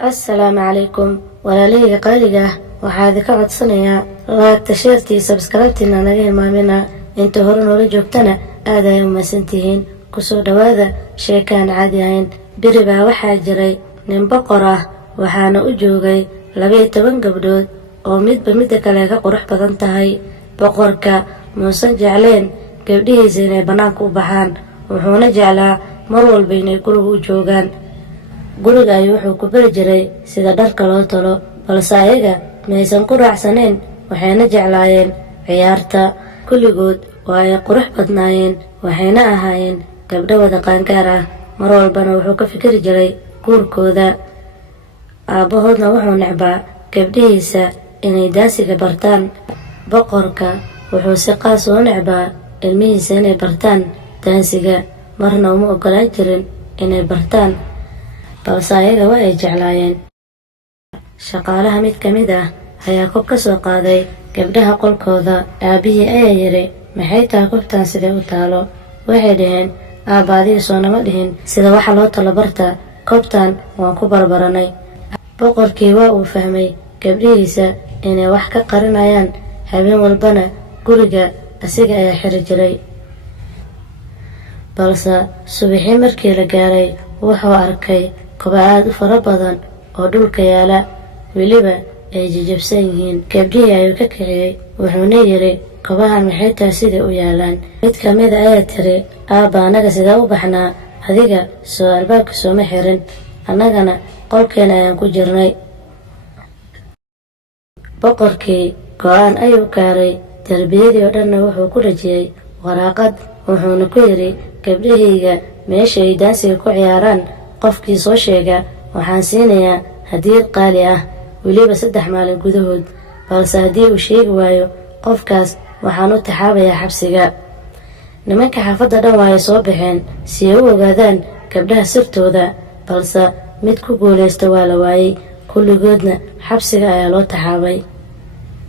السلام عليكم walaalahayga qaaliga ah waxaad ka codsanayaa laagta sheertii subscribe-tina naga hilmaamina inta hore noola joogtana aad ay u mahadsantihiin kusoo dhawaada sheekaan caadi ahayn beri baa waxaa jiray nin boqor ah waxaana u joogay 12 gabdhood oo midba midda kale ka qurux badan tahay boqorka muusan jecleen gabdhihiisa inay banaanka u baxaan wuxuuna jeclaa mar walba inay guriga u joogaan guriga ayuu wuxuu ku bari jiray sida dharka loo tolo balse ayaga maysan ku raacsaneen waxayna jeclaayeen ciyaarta kulligood waa ay qurux badnaayeen waxayna ahaayeen gabdho wada qaangaar ah mar walbana wuxuu ka fikiri jiray guurkooda aabahoodna wuxuu necbaa gabdhihiisa inay daasiga bartaan boqorka wuxuu si qaas u necbaa ilmihiisa inay bartaan daansiga marna uma ogolaan jirin inay bartaan balse ayaga waa ay jeclaayeen shaqaalaha mid ka mid ah ayaa kob ka soo qaaday gabdhaha qolkooda aabihii ayaa yiri maxay tahay kobtaan sidee u taalo waxay dhaheen aabaadii soo nama dhihin sida waxa loo talo barta kobtaan waan ku barbaranay boqorkii waa uu fahmay gabdhihiisa inay wax ka qarinayaan habeen walbana guriga asiga ayaa xiri jiray balse subaxii markii la gaaray wuxuu arkay kobo aad u fara badan oo dhulka yaala weliba ay jajabsan yihiin gabdhihii ayuu ka kiciyey wuxuuna yiri kobahan maxay tahay sidai u yaalaan mid ka mid ayaa tiri aabba annaga sidee u baxnaa adiga soo albaabka sooma xirin annagana qolkeena ayaan ku jirnay boqorkii go-aan ayuu gaaray darbiyadii oo dhanna wuxuu ku dhajiyey waraaqad wuxuuna ku yidhi gabdhahayga meesha ay daansiga ku ciyaaraan qofkii soo sheega waxaan siinayaa hadiyad qaali ah weliba 3 maalin gudahood balse haddii uu sheegi waayo qofkaas waxaan u taxaabayaa xabsiga nimanka xaafadda dhan waa ay soo baxeen si ay u ogaadaan gabdhaha sirtooda balse mid ku guulaysta waa la waayey kulligoodna xabsiga ayaa loo taxaabay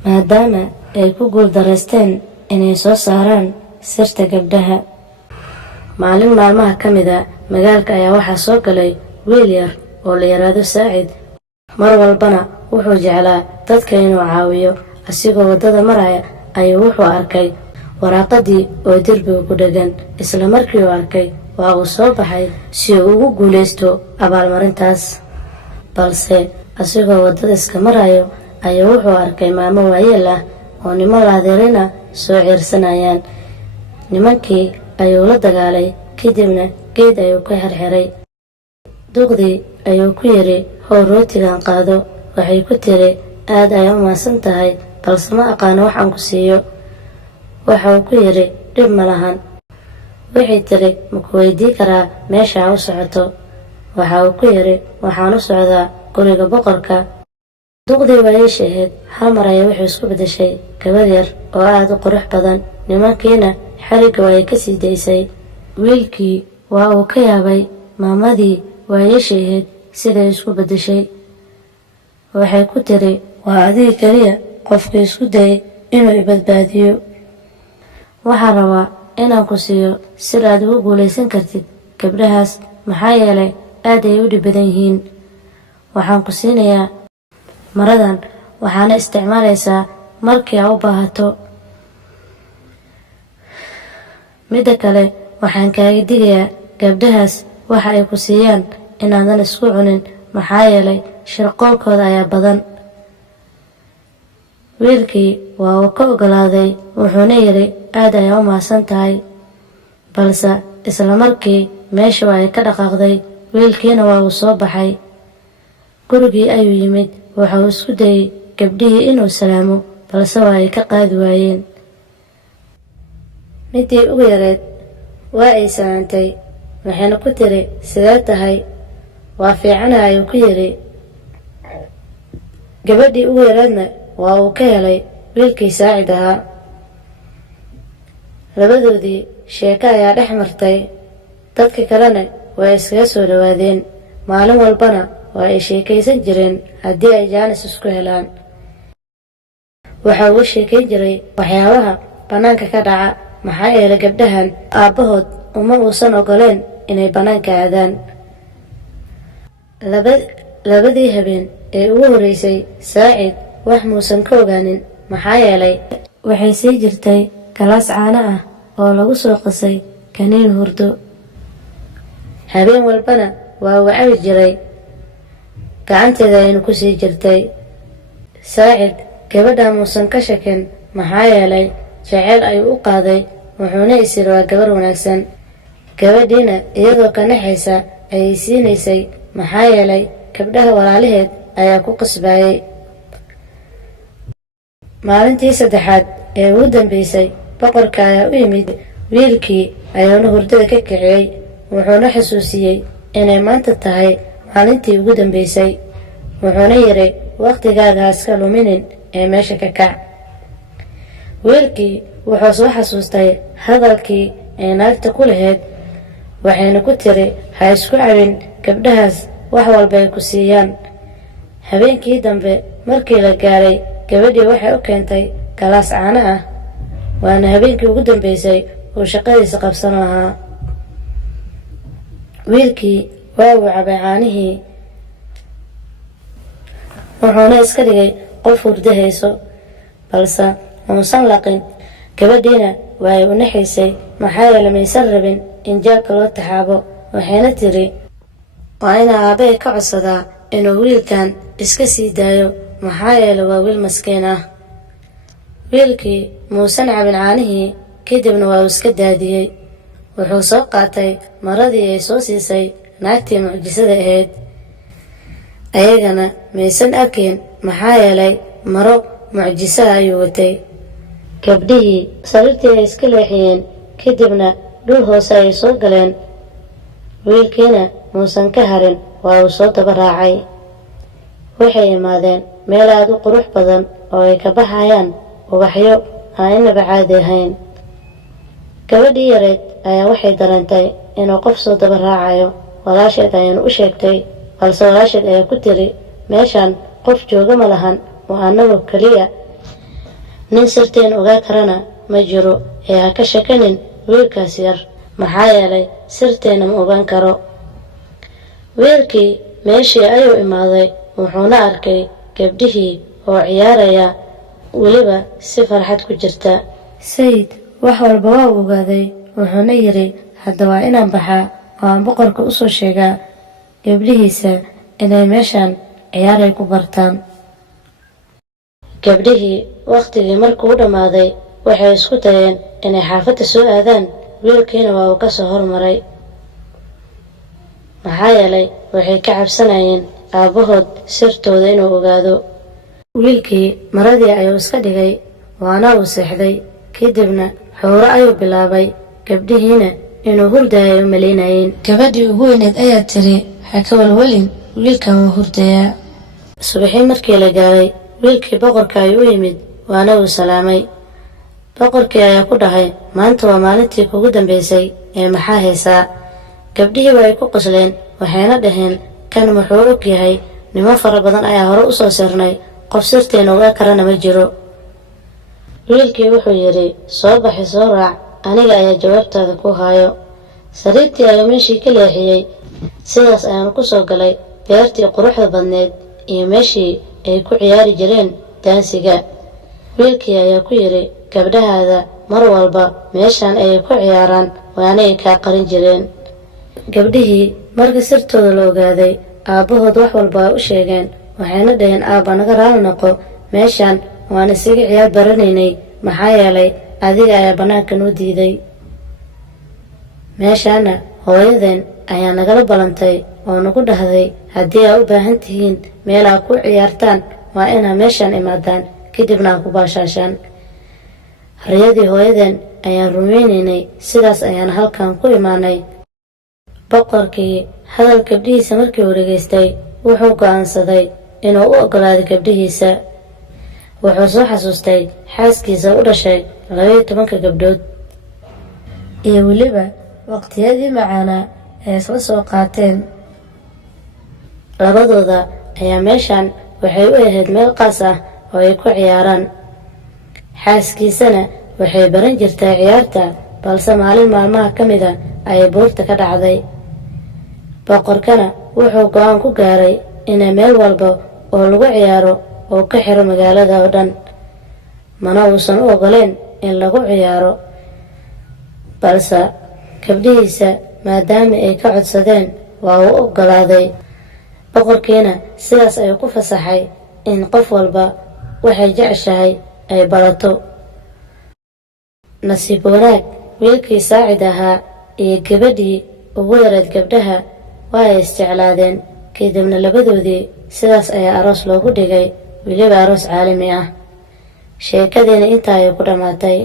maadaama ay ku guuldaraysteen inay soo saaraan sirta gabdhaha maalin maalmaha ka mid a magaalka ayaa waxaa soo galay wiil yar oo la yiraahdo Saacid mar walbana wuxuu jeclaa dadka inuu caawiyo asigoo wadada maraya ayuu wuxuu arkay waraaqadii oo derbiga ku dhagan isla markii uu arkay waa uu soo baxay si uu ugu guulaysto abaalmarintaas balse asigoo wadada iska marayo ayuu wuxuu arkay maamo waayeel ah oo niman laadeerina soo ciirsanayaan nimankii ayuu la dagaalay kadibna geed ayuu ka xirxiray duqdii ayuu ku yiri how rootigan qaado waxay ku tiri aad ay u maasan tahay balse ma aqaan waxaan ku siiyo waxa uu ku yiri dhib ma lahan waxay tiri ma ku weydii karaa meesha u socoto waxa uu ku yiri waxaan u socdaa guriga boqorka duqdii way sheegay hal mar ayay wuxuu isku bedeshay gabadh yar oo aad u qurux badan nimankiina xariga way ka sii daysay wiilkii waa uu ka yaabay maamadii way sheegay sida isku bedeshay waxay ku tiri waa adiga kaliya qofkii isku day inuu badbaadiyo waxaan rabaa inaan ku siiyo sir aad ugu guulaysan kartid gabdhahaas maxaa yeelay aad ay u dhib badan yihiin waxaan ku siinayaa maradan waxaana isticmaalaysaa markii aad u baahato midda kale waxaan kaaga digayaa gabdhahaas waxa ay ku siiyaan inaadan isku cunin maxaa yeelay shirqoolkooda ayaa badan wiilkii waa uu ka ogolaaday wuxuuna yiri aad ayaa u mahadsan tahay balse isla markii meesha waa ay ka dhaqaaqday wiilkiina waa uu soo baxay gurigii ayuu yimid waxa uu isku dayay gabdhihii inuu salaamo balse waa ay ka qaadi waayeen midii ugu yareed waa ay salaantay waxayna ku tiri sidee tahay waa fiicana ayuu ku yiri gabadhii ugu yareedna waa uu ka helay wiilkii Saacid ahaa labadoodii sheeko ayaa dhex martay dadka kalena way iskaga soo dhawaadeen maalin walbana waa ay sheekaysan jireen haddii ay jaanis isku helaan waxa uu sheekayn jiray waxyaabaha banaanka ka dhaca maxaa yeelay gabdhahan aabbahood uma uusan ogoleen inay banaanka aadaan labadii habeen ee ugu horreysay saacid wax muusan ka ogaanin, maxaa yeelay waxay sii jirtay galaas caano ah oo lagu soo qasay kaniin hurdo. habeen walbana waa uu cabi jiray, gacanteeda ayaynu ku sii jirtay. saacid gabadha muusan ka shakin, maxaa yeelay jaceyl ayuu u qaaday, wuxuuna isir waa gabar wanaagsan. gabadhiina iyadoo ka naxaysa ayay siinaysay, maxaa yeelay gabdhaha walaalaheed ayaa ku qasbayay. maalintii saddexaad ee ugu dambaysay, boqorka ayaa u yimid wiilkii ayuuna hurdada ka kiciyey, wuxuuna xusuusiyey inay maanta tahay maalintii ugu dambaysay. wuxuuna yidhi, wakhtigaaga ha iska luminin ee meesha ka kac. wiilkii wuxuu soo xasuustay hadalkii ay naagta ku lahayd, waxayna ku tiri, ha isku cabin gabdhahaas wax walbay ku siiyaan. habeenkii dambe markii la gaaray, gabadhii waxay u keentay galaas caano ah, waana habeenkii ugu dambaysay uu shaqadiisa qabsan lahaa. wiilkii waa uu cabay caanihii, wuxuuna iska dhigay qof hurdo hayso, balse muusan laqin. gabadhiina waa ay u naxaysay, maxaa yeele maysan rabin in jeelka loo taxaabo. waxayna tiri, waa ina aabbahay ka codsadaa inuu wiilkan iska sii daayo, maxaa yeele waa wiil maskiin ah. wiilkii muusan cabin caanihii, kadibna waa uu iska daadiyey. wuxuu soo qaatay maradii ay soo siisay naagtii mucjisada ahayd. ayagana maysan arkayn, maxaa yeelay maro mucjisaha ayuu watay. gabdhihii sariirtii ay iska leexiyeen, kadibna dhul hoose ayay soo galeen. wiilkiina muusan ka harin, waa uu soo daba raacay. waxay imaadeen meel aad u qurux badan oo ay ka baxayaan ubaxyo aan inaba caadi ahayn. gabadhii yareed ayaa waxay dareentay inuu qof soo daba raacayo. walaasheed ayaanu u sheegtay, balse walaasheed ayaa ku tiri, meeshan qof jooga ma lahan, waa annagu keliya. nin sirteen ogaa karana ma jiro, ee ha ka shakanin wiilkaas yar, maxaa yeelay sirteena ma ogaan karo. wiilkii meeshii ayuu imaaday, wuxuuna arkay gabdhihii oo ciyaaraya, weliba si farxad ku jirta. sayid wax walba waa u ogaaday, wuxuuna yidhi, hadda waa inaan baxaa oo aan boqorka u soo sheegaa gabdhihiisa inay meeshan ciyaaray ku bartaan. gabdhihii wakhtigii markuu u dhammaaday, waxay isku dayeen inay xaafadda soo aadaan. wiilkiina waa uu ka soo hormaray, maxaa yeelay waxay ka cabsanayeen aabbahood sirtooda inuu ogaado. wiilkii maradii ayuu iska dhigay, waana uu seexday. kadibna xuuro ayuu bilaabay, gabdhihiina inuu hurdayay u malaynayeen. gabadhii ugu weyneed ayaa tiri, ha ka walwalin, wiilkan wuu hurdayaa. subaxii markii la gaaray, wiilkii boqorka ayuu u yimid, waana uu salaamay. boqorkii ayaa ku dhahay, maanta waa maalintii kugu dambaysay ee maxaa haysaa. gabdhihii waa ay ku qosleen, waxayna dhaheen, kan wuxuu og yahay, niman fara badan ayaa hore u soo sirnay, qof sirteena ogaa karana ma jiro. wiilkii wuxuu yidhi, soo baxi soo raac, aniga ayaa jawaabtaada ku haayo. sariirtii ayuu meeshii ka leexiyey. sidaas ayaanu ku soo galay beertii quruxda badneed iyo meeshii ay ku ciyaari jireen daansiga. wiilkii ayaa ku yidhi, gabdhahaada mar walba meeshan ayay ku ciyaaraan, waanay kaa qarin jireen. gabdhihii marka sirtooda la ogaaday, aabbahood wax walba ay u sheegeen, waxayna dhaheen, aabba naga raali noqo, meeshan waan isaga ciyaar baranaynay, maxaa yeelay adiga ayaa bannaanka noo diiday. meeshaana hooyadeen ayaa nagala ballantay oo nagu dhahday, haddii aa u baahan tihiin meel aa ku ciyaartaan, waa inaa meeshan imaadaan, kadibna aa ku baashaashaan. riyadii hooyadeen ayaan rumaynaynay, sidaas ayaan halkan ku imaanay. boqorkii hadal gabdhihiisa markii uu dhegaystay, wuxuu go'aansaday inuu u oggolaaday gabdhihiisa. wuxuu soo xasuustay xaaskiisa u dhashay 12 gabdhood, iyo weliba waqtiyadii macaanaa ee isla soo qaateen. labadooda ayaa meeshan waxay u ahayd meel qaas ah oo ay ku ciyaaraan. xaaskiisana waxay baran jirtay ciyaarta, balse maalin maalmaha ka mida ayay buurta ka dhacday. boqorkana wuxuu go'aan ku gaaray inay meel walba oo lagu ciyaaro oo ka xiro magaalada oo dhan, mana uusan u ogoleen in lagu ciyaaro. balse gabdhihiisa maadaama ay ka codsadeen waa uu oggolaaday. boqorkiina sidaas ayuu ku fasaxay in qof walba waxay jeceshahay ay barato. nasiib wanaag, wiilkii Saacid ahaa iyo gabadhii ugu yarayd gabdhaha waa ay isjeclaadeen, kadibna labadoodii sidaas ayaa aroos loogu dhigay, weliba aroos caalami ah. sheekadiina intaa ayay ku dhammaatay.